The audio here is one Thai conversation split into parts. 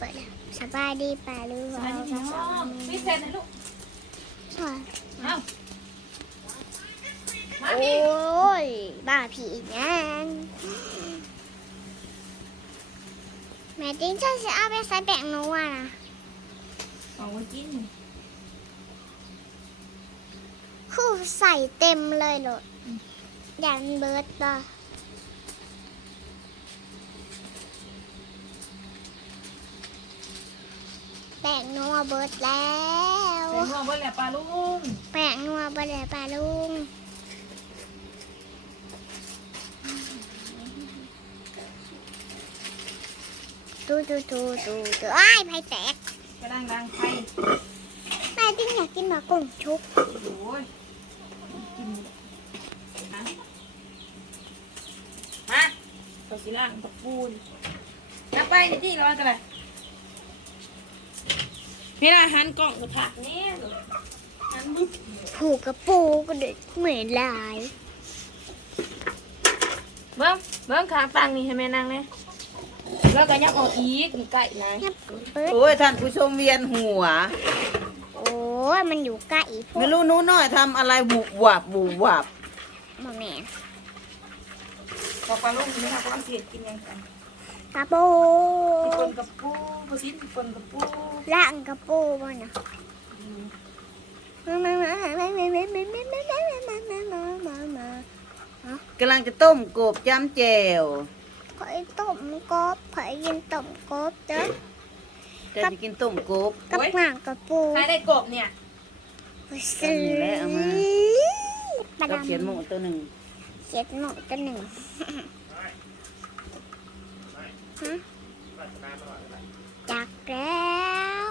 เปิดแล้วสบายดีป่าลูกสวัสดีพี่น้องพี่เสร็จนะลูกค่ะเอ้ามาโอพี่้ย บ้าผีนั่นแม่ติ้งฉันจะเอาไปใส่แป้งนัวนะเอาไว้กินคือใส่เต็มเลยโหลดยันเบิร์ดต่อ ป้งนัวเบิร์ดแล้วเป็นห่วงเบ่แหละปลาลุงแป้งนัวบะเดปลาลุงตูตูตูตูตูอ้ายไผ่แตกกระด้างดังไฟแม่ติ้งอยากกินหมากุ้งชุบโอ้ยกินนะมาตัวสีล่างตะปูนนับไปนี่ที่ร้อนกันเลย พี่นาหันกล่องกระถักนี่ลูกหันบึ้งผูกกระปูก็เด็กเหมือนลายเบิ้งเบิ้งขางตังนี่ให้แม่นั่งเนี่ยแล้วก็ยักออกอีกนี่ไก่นายยับเปิดโอ้ยท่านผู้ชมเวียนหัว โอ้ยมันอยู่ใกล้พวไม่กรู้หนู้น้อยทำอะไรบุบวับบุบวับ หมอแม่ บอกปลาลุงนี่ค่ะกำลังเสียดกินยังกัน กระปูปนกระปูปูซิปนกระปูล่างกระปูบ่น่ะกำลังจะต้มกบจ้ำแจวขอยต้มกบขอยกินต้มกบเด้อจะกินต้มกบกับหนังกับปูใครได้กบเนี่ยสแล้วเอามาเาเขียนหมูตัวหนึ่งเขียนหมูตัวหนึ่ง จักแล้ว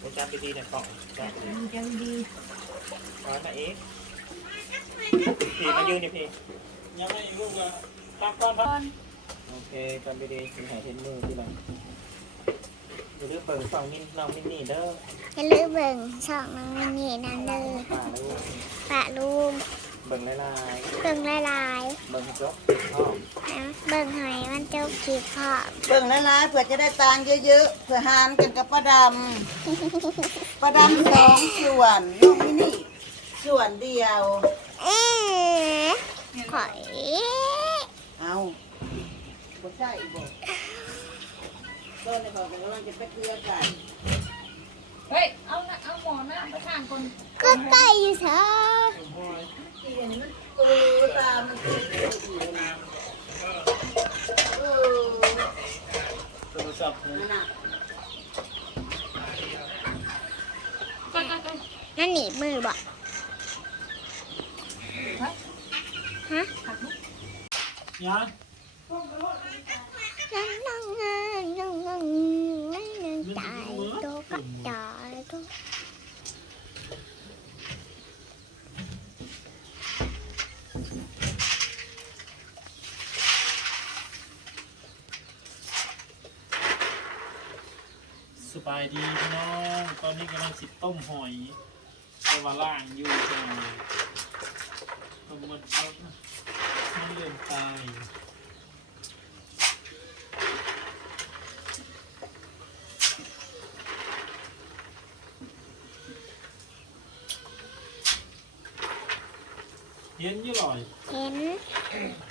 ผมจำไปดีในกล่องจำไปดีดีจังดีร้อยมาเองพี่มายืนนี่พี่ยังไม่ลูกอะตามก่อนครับโอเคจำไปดีคุณหายเห็นมือที่หลัง อย่าลืมเปิดสองมินน้องมินนี่เด้ออย่าลืมเบิ่งช่องน้องมินี่นั่นเลยป่าลูกปะลุงเบิ่งลายเบิ่งลายๆเบิ่งจบชอบๆนะเบิ่งหอยมันเจ้าขีดขอบเบิ่งหลายๆเพื่อจะได้ตังค์เยอะๆเพื่อหารกันกับป้าดำป้าดำสองส่วนน้องมินี่ส่วนเดียว เอ๊ะหอยเอาบ่ใช่บ่ โดนในบอกกำลังจะไปเกลือไก่เฮ้ย เอานะเอาหมอหน้าไปข้างคนก็ไก่อยู่เถอะที่เห็นมันตูตามันติดอยู่นะเออโทรศัพท์นั่นน่ะก็ก็ก็นั่นหนีบมือบ่ฮะยังนั่งนั่งนั่งนั่งนั่งนั่งนั่งตายโตก็ตายโต ส บายดีพี่น้อง ตอนนี้กำลังสิต้มหอยแต่ว่าล่างอยู่จังต้มมันต้มมันเริ่มตายเห็นอยู่หน่อยเห็น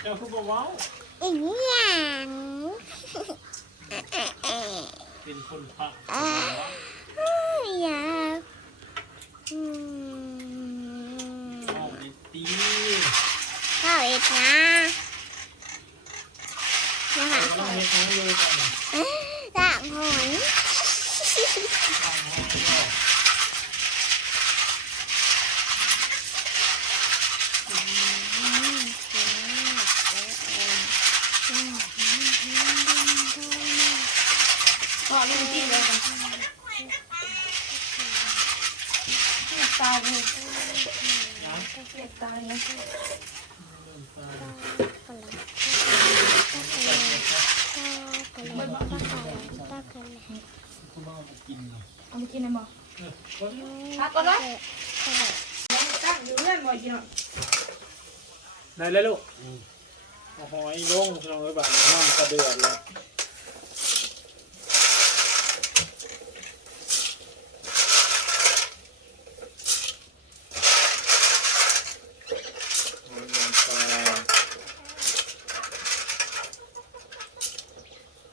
เจ้าคือบอกว้าวอีกอย่าง เป็นคนปากอยากข้าวเอ็ดตีข้าวเอ็ดนะมาหาข้าวเอ็ดนะเลย กินอะไรบ่เออวันนี้พักก่อนนะตั้งอยู่เรื่อยบ่กินหรอกได้แล้วลูกเอาหอยลงลงไว้แบบน้ำกระเดือดเลย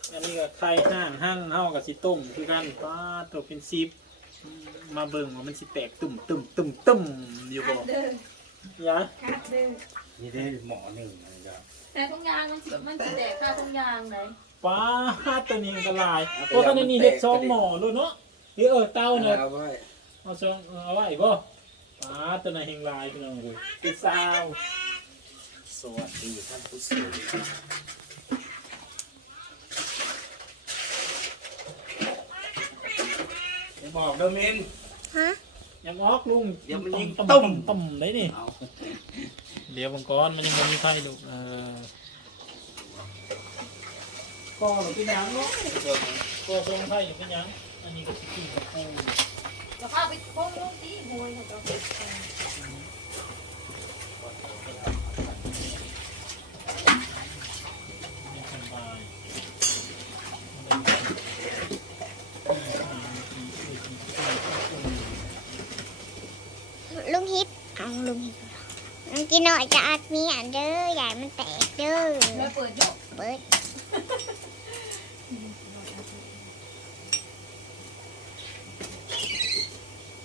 เอาลงไป อันนี้ก็ไข่ห้างห้างเฮากับสิต้มคือกันป้าตัวเป็นซิปมาเบิ่งว่ามันสิแตกตุ่มตุ่มตุ่มตุ่มอยู่บ่ยะนี่ได้หมอหนึ่งนะครับแต่ทุกอย่างมันสิมันสิแตกค่าทุกอย่างเลยป้าตัวนี้อันตรายโอ้คันนี้เฮ็ดซองหมอเลยเนาะหรือเออเต้าเนาะเอาไว้เอาซองเอาไว้บ่ป้าตัวนั้นเฮงลายพี่น้องเว้ยพี่สาวสวัสดีท่านผู้ชม อย่าบอกเดอมินฮะยังออกลุงเดี๋ยวมันยิงต้มตุ้ต้มมต้มได้นี่ เอาเดี๋ยวมังกรมันยังบ่มีไฟลูกเออก็หรือพี่ยังเนาะก็ทรงไฟอยู่พี่ยังอันนี้ก็สิกินกับปูแล้วพาไปโค้งลงตีมวยเขาจะไม่สบาย ลุงฮิปเอา ลุงมันกินหน่อยจะอัดมีอันเด้อใหญ่มันแตกเด้อแล้วเปิดยุกเปิด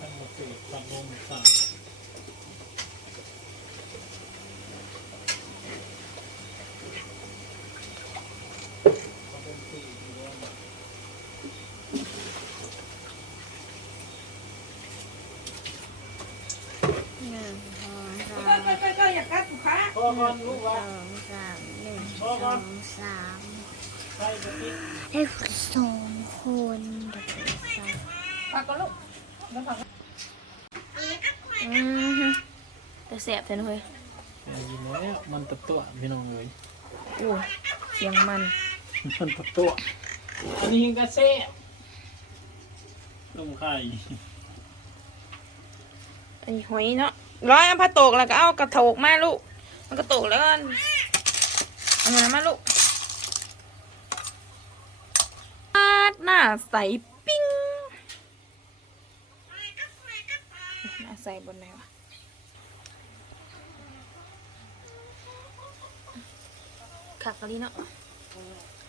ตั้งมาเกิดตั้งลงสั่ง หนึ่งสองสามก็ก็ก็อย่ากัดลูกค้าพ่อก่อนลูกสว่าองสามหนึ่งสองสามใช่ตรงนี้ได้สองคนเด็กสองผักก็ลูกแล้วผักอือฮึแต่แสบแท้เลยแต่ยินแล้วมันตะตัวพี่น้องเลยโอ้เสียงมันมันตะตัวอันนี้ยังกระเซ่ต้มไข่อันนี้หอยเนาะ ร้อยอันพะโตกแล้วก็เอากระโถกมาลูก มันกระโตกแล้วกันเอามามาลูกปาดหน้าใสปิ้งหน้าใสบนไหนวะขักกะลีเนาะ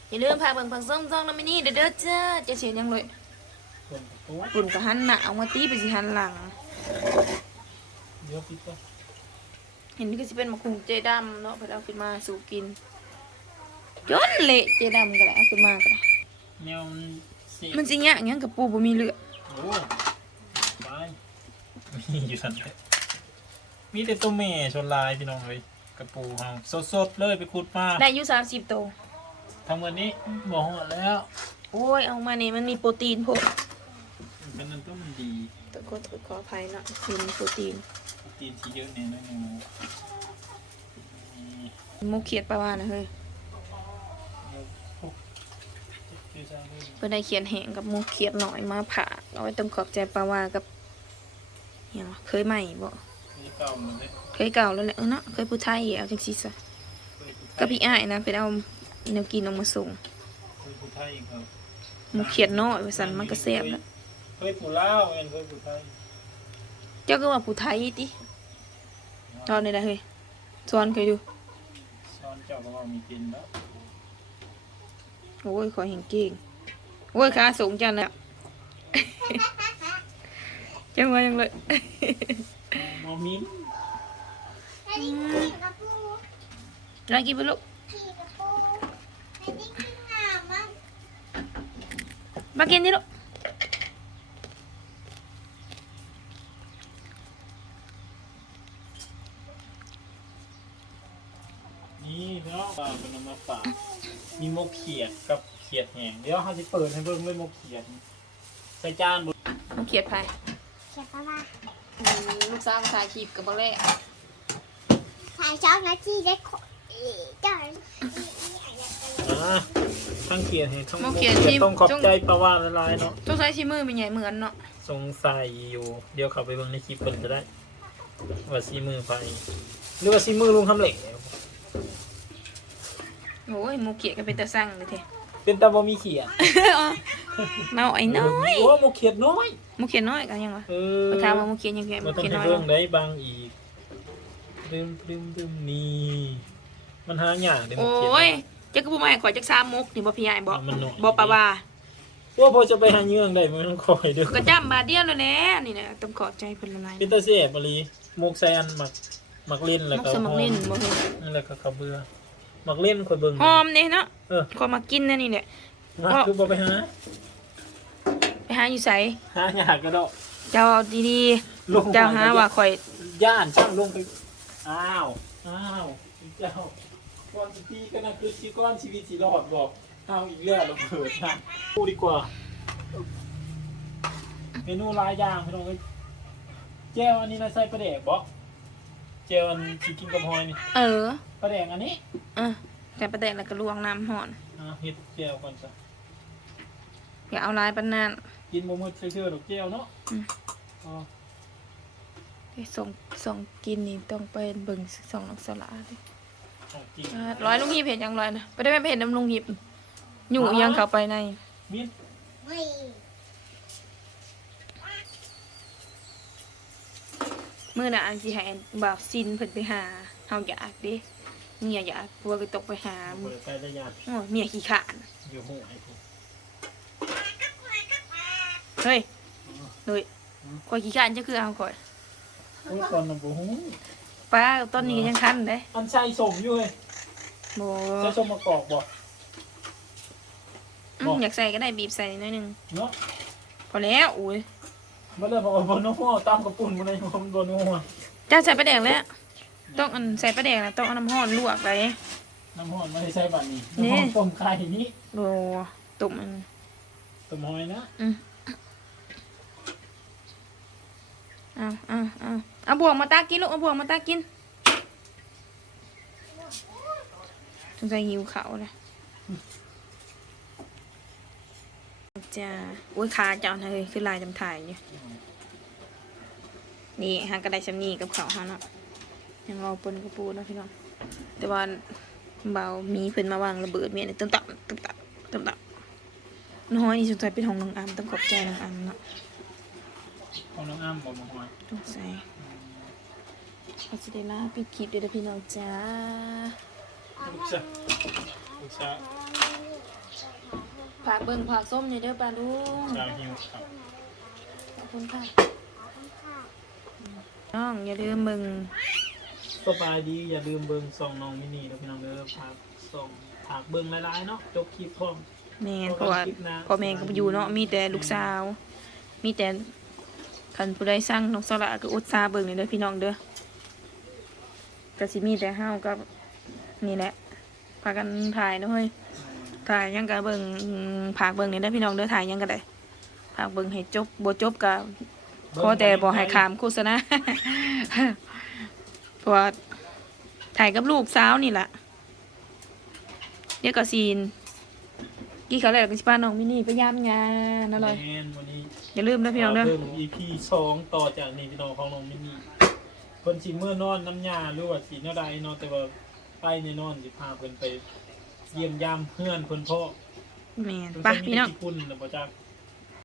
อย่าลืมพาเบิ่งผักส้มซองน้ำมินี่เด้อเด้อจ้าจะเสียยังเลยต้มตะตัวปุ่นกับหันหน้าเอามาตีไปสิหันหลัง เดี๋ยวพี่ก็เห็นนี่ก็สิเป็นมะคุงเจดำเนาะเพิ่นเอาขึ้นมาสู่กินจนเละเจดำก็ได้เอาขึ้นมาก็ได้แนวมันเสีมันสิยะหยังกับปูบ่มีเลือดโอ้ไปมีอยู่สันเลยมีแต่ตัวแม่ชนลายพี่น้องเลยกระปูเฮาสดๆเลยไปขุดมาได้อยู่30โตวทำวันนี้บอกหมดแล้ว โอ้ยเอามานี่มันมีโปรตีนพวกเป็นนั่นก็มันดีตะโกนขออภัยเนาะมีโปรตีน กินที่เยอะเนี่ยนะหนูนี่หมูเขียดปลาว่านะเฮ้ยคือจะให้เพิ่นได้เขียนแห้งกับหมูเขียดหน่อยมาผ่าเอาไว้ต้มขอบใจปลาว่ากับหยังวะเคยใหม่บ่มีเก่าหมดเลยเคยเก่าแล้วแหละเออเนาะเคยผู้ไทยเอาจังซี่ซะเคยผู้ไทกับยพี่อ้ายนะไปเอาแนวกินออกมาส่งเคยผู้ไทยครับหมูเขียดน้อยว่าซั่นมันก็แซ่บแล้วเคยผู้ลาวเองเคยผู้ไทยเจ้าก็ว่าผู้ไทยติ ตอนนี้ได้เฮ้ยสอนเคยอยู่ซ้อนเจ้าก็ว่ามีกินแล้วโอ้ยขอเห็นเก่งโอ้ยขาสูงจังแล้วจังว่ายังเลยมอมินไอ้นี่ขี่กระปูร้อยกินไปลูกขี่กระปูไอ้นี่ขึ้นหน้ามันมากินดิลูก นี่เนาะปลาเป็นน้ำมาฝากมีมกเขียดกับเขียดแห้งเดี๋ยวเขาจะเปิดให้เบิ่งเลยมกเขียดใส่จานบนมาเขียดไผ่เขียนเข้ามาลูกสาวมาถ่ายคลิปกับบังเล่ถ่ายช็อกนาทีได้ขออีจ้าอ่าทั้งเขียดให้ทั้งมกเขียดต้องขอบใจปลาว่าละลายเนาะต้องใช้ชิมือเป็นใหญ่เหมือนเนาะสงสัยอยู่ เดี๋ยวเขาไปเบิ่งในคลิปเพิ่นจะได้ ว่าซีมือไปหรือว่าซิมือลุงทำเหล็ก โอ้ยหมูเขียดก็เป็นตาสั่งเลยเท่เป็นตาบ่มีเขียดเนาไอ้น้อยโอ้หมูเขียดน้อยหมูเขียดน้อยกันยังวะเออไปถามว่าหมูเขียดยังไงหมูมันต้องเขียดให้น้อยเบิ่วะงได้บางอีกดึมดึมดึมนี่มันหาหยากเด้หโอมูเขียด้ยจักกระปุกมาให้ข่อยจักสามมุกนี่บ่พี่ใหญ่บ่มันน้อยบ่ปะว่าว่าพอจะไปหาเยื่องได้มันต้องคอยเด้อก็จำบาทเดียวแล้วแหละนี่นะต้องขอบใจเพิ่นละลายเป็นตาเสียบรีหมกใส่อันหมักหมักเล่นแล้วมุกก็สมักเล่นบ่เห็นนั่นแหละก็กระเบือห มักเล่นคอยเบิ่งหอมเนี่ยเนาะเออขอยมากินนั่นนี่แหละมาคือบ่ไปหาไปหาอยู่ไสหาหยากก็ดอกเจ้าเอาดีลงๆเจ้าหาว่าข่อยย่านช่างลงไปอ้าวอ้าวเจ้าก่อนสิตีกันนะคือชีก้อนชีวิตสิรอดบอกเอาอีกแล้วระเบิดนะพูดดีกว่าเมนูหลายอย่างพี่น้องเอ้ยเจลอันนี้นะใส่ปลาแดกบ่ เจลอันที่กินกับหอยนี่เออปลาแดกอันนี้เออแต่ประเด็นแล้วก็ลวงน้ำห่อน อ่าเฮ็ดเจลก่อนจ้ะอย่าเอาลายปานนั้นกินบ่หมดเชื่อๆดอกเจลเนาะอืมอ๋อไปส่งส่งกินนี่ต้องไปเบิ่งส่งนักสลาดิของจริงอ่าร้อยลุงหีบเห็นยังร้อยนะไปได้ไม่เห็นน้ำลุงหีบอยู่ยังเข้าไปในมีดไม่มื้อน่ะอันสิให้บ่าวซินเพิ่นไปหาเฮาอยากเด้เมียอยากผัวก็ตกไปหาเปิดไปได้ยานโอ้ยเมียขี้ขลาดอยู่หูไอ้พวกเฮ้ยเลยข่อยขี้ขลาดจะคือเอาข่อยโอ้ยตอนนั้นบ่ฮู้ป้าตอนนี้ก็ยังคันเด้อันใส่สมอยู่เว้ยบ่ใส่สมมะกอกบ่อืมอยากใส่ก็ได้บีบใส่หน่อยหนึงเนาะพอแล้วอุ้ย บ่ได้บอกว่าบ่นัวตามกระปุ่นบ่ได้ผมบ่นัวเจ้าใส่ปลาแดกแล้วต้องอันใส่ปลาแดกนะต้องเอาน้ำร้อนลวกไปน้ำร้อนไม่ได้ใส่บัดนี้นี่น้ำร้อนต้มไข่นี่โอ้ตุ่มมันต้มหอยนะอืมเอาเอาเอาเอาบวงมาตากินลูกเอาบวงมาตากินสงสัยหิวเขาวเลย จ้าอุ้ยขาเจ้าน่ะเฮ้ยคือลายจำถ่ายอยู่นี่หางกระไดชำนีกับเขาวเฮาเนาะยังรอปนกระปูเนาะพี่น้องแต่ว่าเบามีเพิ่นมาวางระเบิดเมียนี่ตึ้มตับตึ้มตับตึ้มตับน้อยนี่สงสัยเป็นของน้องอามต้องขอบใจน้องอามเนาะของน้องอ้ำบ่มาหอยสงสัยขอสิได้ลาปิดคลิปเด้อเด้อพี่น้องจ้าลูกชายลูกชาย ผักเบิ่งผักส้มนี่เด้อปลาลุงชาวหิวครับขอบคุณค่ะน้องอย่าลืมเบิ่งสบายดีอย่าลืมเบิ่งซองน้องมินี่แล้วพี่น้องเด้อฝากส่งฝากเบิ่งหลายๆเนาะจบคลิปพร้อมแม่นเพราะว่าพ่อแม่ก็บ่อยู่เนาะมีแต่ลูกสาว มีแต่คันผู้ใดสั่งน้องสละก็อุตส่าห์เบิ่งนี่เด้อพี่น้องเด้อก็สิมีแต่เฮากับนี่แหละพากันถ่ายเนาะเฮ้ย ถ่ายหยังก็เบิ่งผากเบิ่งนี่เด้อพี่น้องเด้อถ่ายหยังก็ได้ผากเบิ่งให้จบบ่จบก็ขอแต่บอกให้ขามโฆษณาเพราะว่าถ่ายกับลูกสาวนี่แหละเดี๋ยวก็ซีนกี่เขาวแรกก็สิพาน้องมินี่ไปย่ามงานนะเลยแม่นวันนี้อย่าลืมนะพี่น้องเด้อเพิ่ม EP สองต่อจากนี้พี่น้องของน้องมินี่เพิ่นสิเมื่อนอนน้ำยาหรือว่าสิแนวใดเนาะแต่ว่าไปในนอนสิพาเพิ่นไป เยี่ยมยามเพื่อนเพิ่นพ่อแม่นเพิ่นไปไปมีพี่น้องญี่ปุ่นน่ะบ่จัก